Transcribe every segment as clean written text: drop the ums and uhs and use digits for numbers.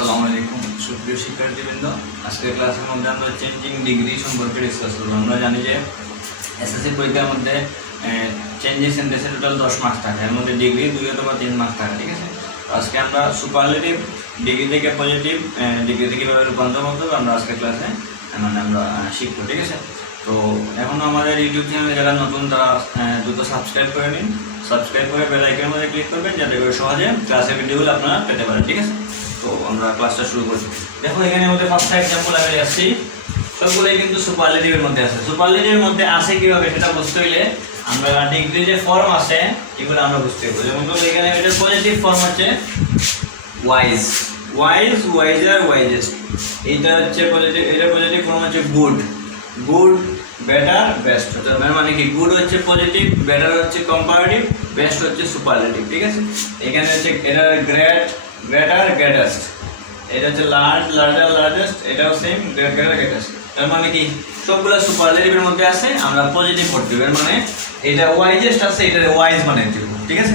আসসালামু আলাইকুম সুপ্রিয় শিক্ষার্থীবৃন্দ। আজকের ক্লাসের মধ্যে আমরা চেঞ্জিং ডিগ্রি সম্পর্কে ডিসকাস করব। আমরা জানি যে এসএসসি পরীক্ষার মধ্যে চেঞ্জিং সেন্টেন্সে টোটাল 10 মার্কস থাকে, এর মধ্যে ডিগ্রি 2 অথবা 3 মার্কস থাকে, ঠিক আছে। আজকে আমরা সুপারলেটিভ ডিগ্রি থেকে পজিটিভ ডিগ্রিতে কীভাবে রূপান্তর করতে হবে আমরা আজকের ক্লাসে আমরা শিখবো, ঠিক আছে। তো এখনও আমাদের ইউটিউব চ্যানেলে যারা নতুন তারা দ্রুত সাবস্ক্রাইব করে নিন, সাবস্ক্রাইব করে বেল আইকনের মধ্যে ক্লিক করবেন যাতে করে সহজে ক্লাসের ভিডিওগুলো আপনারা পেতে পারেন, ঠিক আছে। তো আমরা ক্লাসটা শুরু করি। দেখো এখানে মধ্যে 5টা এক্সাম্পল আমি আসছি, সবগুলোই কিন্তু সুপারলেটিভের মধ্যে আছে। সুপারলেটিভের মধ্যে আসে কীভাবে সেটা বুঝতে হইলে আমরা ডিগ্রি যে ফর্ম আছে এগুলো আমরা বুঝতে হবে। যেমন এখানে এটা পজিটিভ ফর্ম হচ্ছে ওয়াইজ, ওয়াইজ, ওয়াইজার, ওয়াইজেস্ট। এইটা হচ্ছে পজিটিভ, এটা পজিটিভ ফর্ম হচ্ছে গুড, গুড, বেটার, বেস্ট। মানে কি গুড হচ্ছে পজিটিভ, বেটার হচ্ছে কম্পারেটিভ, বেস্ট হচ্ছে সুপারলেটিভ, ঠিক আছে। এখানে হচ্ছে এটা গ্রেট, গ্রেটার, গ্রেটেস্ট। এটা হচ্ছে লার্জ, লার্জার, লার্জেস্ট। এটাও সেম, গ্রেট, গ্রেটার, গ্রেটেস্ট। তার মানে কি সবগুলো সুপারলেটিভের মধ্যে আছে, আমরা পজিটিভ করতে হবে। মানে এটা ওয়াইজেস্ট আছে, এটা ওয়াইজ মানে দিব, ঠিক আছে।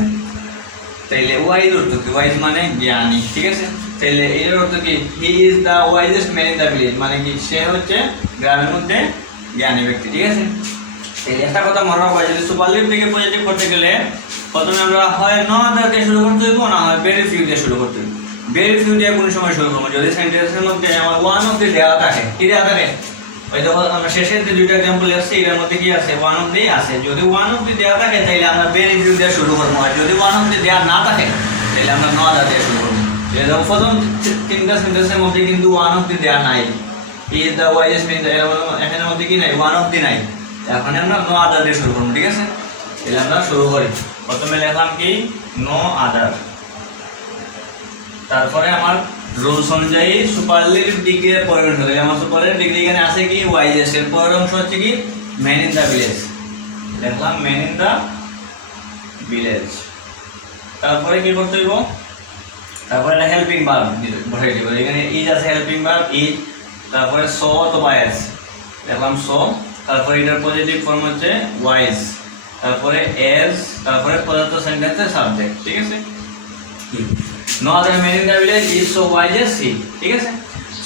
তাইলে ওয়াইজ অর্থ কি? ওয়াইজ মানে জ্ঞানী, ঠিক আছে। তাইলে এটার অর্থ কি? He is the wisest man in the village, মানে কি সে হচ্ছে গ্রামের মধ্যে জ্ঞানী ব্যক্তি, ঠিক আছে। তাইলে একটা কথা মনে রাখবা, যদি সুপারলেটিভ থেকে পজিটিভ করতে গেলে প্রথমে আমরা হয় ন আদার দিয়ে শুরু করতে হইব, না হয় ভেরি ফিউ দিয়ে শুরু করতে হইব। ভেরি ফিউ দিয়ে কোনো সময় শুরু করবো যদি সেন্টেন্সের মধ্যে আমার ওয়ান অফ দি দেওয়া থাকে। কি দেওয়া থাকে? ওই দেখো আমরা শেষের যে দুইটা এক্সাম্পল আসছে এটার মধ্যে কি আছে? ওয়ান অফ দি আছে। যদি ওয়ান অফ দি দেওয়া থাকে তাহলে আমরা ভেরি ফিউ দিয়ে শুরু করবো, আর যদি ওয়ান অফ দি দেওয়া না থাকে তাহলে আমরা ন আদার দিয়ে শুরু করবো। দেখো প্রথম তিনটা সেন্টেন্সের মধ্যে কিন্তু ওয়ান অফ দি দেওয়া নাই। He is the wisest man, এখানের মধ্যে কি নাই? ওয়ান অফ দি নাই। এখন আমরা নো আদার দিয়ে শুরু করবো, ঠিক আছে। তাহলে আমরা শুরু করি। প্রথমে লিখলাম কি? No other. তারপরে আমার রুলস অনুযায়ী সুপারলেটিভ ডিগ্রির পরের অংশ, আমার সুপারলেটিভ ডিগ্রি এখানে আছে কি? ওয়াইজেস্ট। এর পরের অংশ হচ্ছে কি? Man in the village. লিখলাম ম্যান ইন দ্য ভিলেজ। তারপরে কি করতে হইব? তারপরে একটা হেল্পিং ভার্ব বসাই দিব। এখানে ইজ আছে, হেল্পিং ভার্ব ইজ। তারপরে সো অথবা এস, দেখলাম সো। তারপরে এটার পজিটিভ ফর্ম হচ্ছে ওয়াইজ। তারপরে এস, তারপরে পদার্থ সেন্টেন্সের সাবজেক্ট, ঠিক আছে। No other man in the village is so wise as he, ঠিক আছে।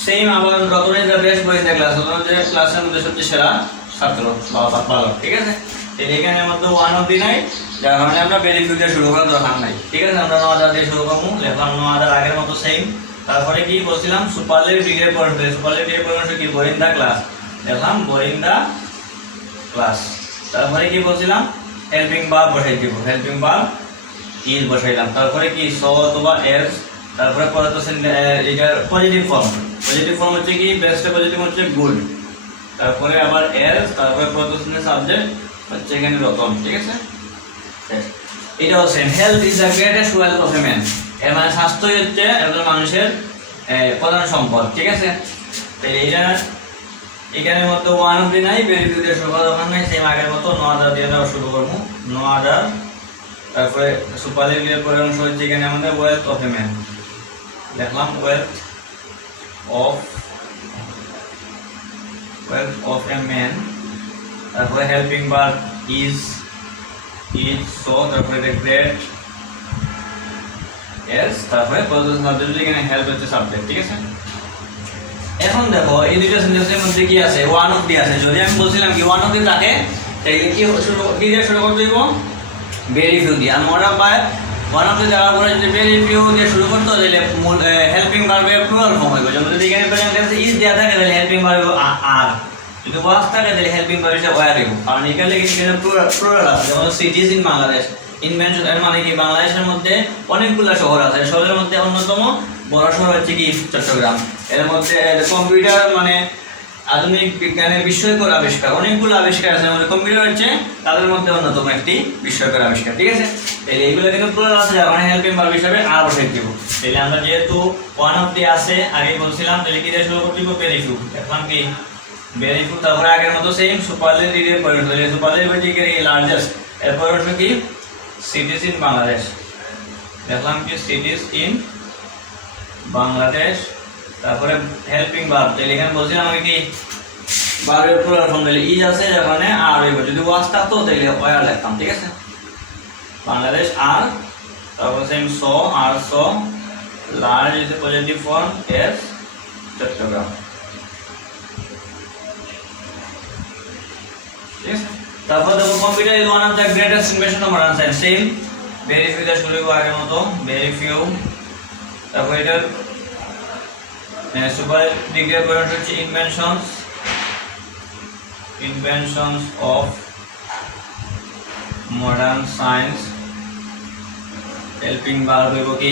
সেম আবার Ratan is the best boy in the class, Ratan যে ক্লাসের মধ্যে সবচেয়ে সেরা ছাত্র বা বালক, ঠিক আছে। এখানে আমাদের ওয়ান অফ দি নাই, যার কারণে আমরা ভেরি ফিউ দিয়ে শুরু করার দরকার নাই, ঠিক আছে। আমরা নো আদার দিয়ে শুরু করবো, লিখলাম নো আদার আগের মতো সেম। তারপরে কি বলছিলাম? সুপারলেটিভ ডিগ্রির পর, সুপারলেটিভ পর কি? বয় ইন দ্য ক্লাস, দেখলাম বয় ইন দ্য ক্লাস। তারপরে কি বলছিলাম? হেল্পিং ভার্ব বসাই দিব, হেল্পিং ভার্ব ইজ বসাইলাম। তারপরে কি? সো অথবা এস। তারপরে পদার্থ এটার পজিটিভ ফর্ম, পজিটিভ ফর্ম হচ্ছে কি? বেস্টের পজিটিভ হচ্ছে গুড। তারপরে আবার এস, তারপরে পদার্থ সাবজেক্ট হচ্ছে এখানে রতন, ঠিক আছে। এটাও same, health is the greatest wealth of a man. এর মানে স্বাস্থ্যই হচ্ছে একজন মানুষের প্রধান সম্পদ, ঠিক আছে। তাই এইটা এখানের মতো ওয়ান অফ দি নাই, ভেরি ফিউ দিয়ে শুরু করার দরকার নাই, সেম আগের মতো নো আদার দিয়ে দেওয়া শুরু করবো, নো আদার। তারপরে সুপারলেটিভের পরের অংশ হচ্ছে এখানে আমাদের ওয়েলথ অফ এ ম্যান, দেখলাম ওয়েলথ অফ এ ম্যান। তারপরে হেল্পিং ভার্ব ইজ, সো। তারপরে গ্রেট এস। তারপরে সাবজেক্ট এখানে হেল্প হচ্ছে সাবজেক্ট, ঠিক আছে। এখন দেখো এই দুইটা সেন্টেন্সের মধ্যে কি আছে? ওয়ান অফ দি আছে। যদি আমি বলছিলাম কি ওয়ান অফ দি থাকে তাহলে কি দিয়ে শুরু করতে হইব? ভেরি ফিউ দিয়ে। আর মনে রাখবা ওয়ান অফ দি দেওয়ার পরে যদি ভেরি ফিউ দিয়ে শুরু করতে তাহলে হেল্পিং ভার্বের প্লুরাল ফর্ম হইব। যেমন যদি এখানে প্রেজেন্ট টেন্সে ইজ দেওয়া থাকে তাহলে হেল্পিং ভার্ব আর, যদি ওয়াজ থাকে তাহলে হেল্পিং ভার্ব হিসেবে ওয়ার হইব। কারণ এখানে প্লুরাল আছে, যেমন সিটিজ ইন বাংলাদেশ, ইনভেনশন। এর মানে কি? বাংলাদেশের মধ্যে অনেকগুলো শহর আছে, শহরের মধ্যে অন্যতম বড় শহর হচ্ছে কি? চট্টগ্রাম। এর মধ্যে কম্পিউটার মানে আধুনিক বিজ্ঞানের বিস্ময়কর আবিষ্কার, অনেকগুলো আবিষ্কার আছে, মানে কম্পিউটার হচ্ছে তাদের মধ্যে অন্যতম একটি বিস্ময়কর আবিষ্কার, ঠিক আছে। তাহলে এইগুলো কিন্তু প্লুরাল আছে, যার মানে হেল্পিং ভার্ব হিসেবে আর বসাই দিব। তাহলে আমরা যেহেতু ওয়ান অফ দি আছে আগে বলছিলাম, তাহলে কি দিয়ে শুরু করতে দিব? Very few. দেখলাম কি? Very few. তারপরে আগের মতো সেম সুপারলেটিভের পরিণত, সুপারলেটিভ হচ্ছে কি? লার্জেস্ট। এরপর হচ্ছে কি? সিটিজ ইন বাংলাদেশ, দেখলাম কি? Cities in Bangladesh. তারপরে হেল্পিং ভার্ব, তাহলে এখানে বলছিলাম আমি কি? ভার্বের প্লুরাল ফর্ম, তাহলে ইজ আছে যেখানে আর হইব। যদি ওয়াজ থাকতো তাহলে ওয়ার লিখতাম, ঠিক আছে। বাংলাদেশ আর, তারপর সেম সো আর so. Large is a positive form as Chittagong. ঠিক আছে, তারপর দেখো computer is one of the greatest invention of modern science. Same very few শুরু করব আগের মতো, ভেরি ফিউ। তারপর এটার সুপার ডিগ্রি পয়েন্ট হচ্ছে inventions of modern science helping verb হইব কি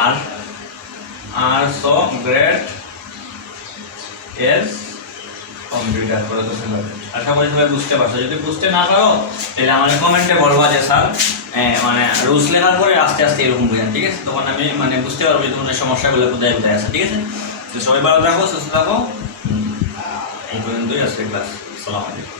আর সো গ্রেট এস কম্পিউটার করে তো শুনবে। আশা করি সবাই বুঝতে পারছো। যদি বুঝতে না পারো তাহলে আমাদের কমেন্টে বলবা যে স্যার মানে রুলস লেখার পরে আস্তে আস্তে এরকম বুঝেন। ঠিক আছে, তখন আমি মানে বুঝতে পারবো যে তোমাদের সমস্যাগুলো কোথায় কোথায় আছে। ঠিক আছে, তো সবাই ভালো থাকো, সুস্থ থাকো। এই পর্যন্তই আজকের ক্লাস। আসসালামু আলাইকুম।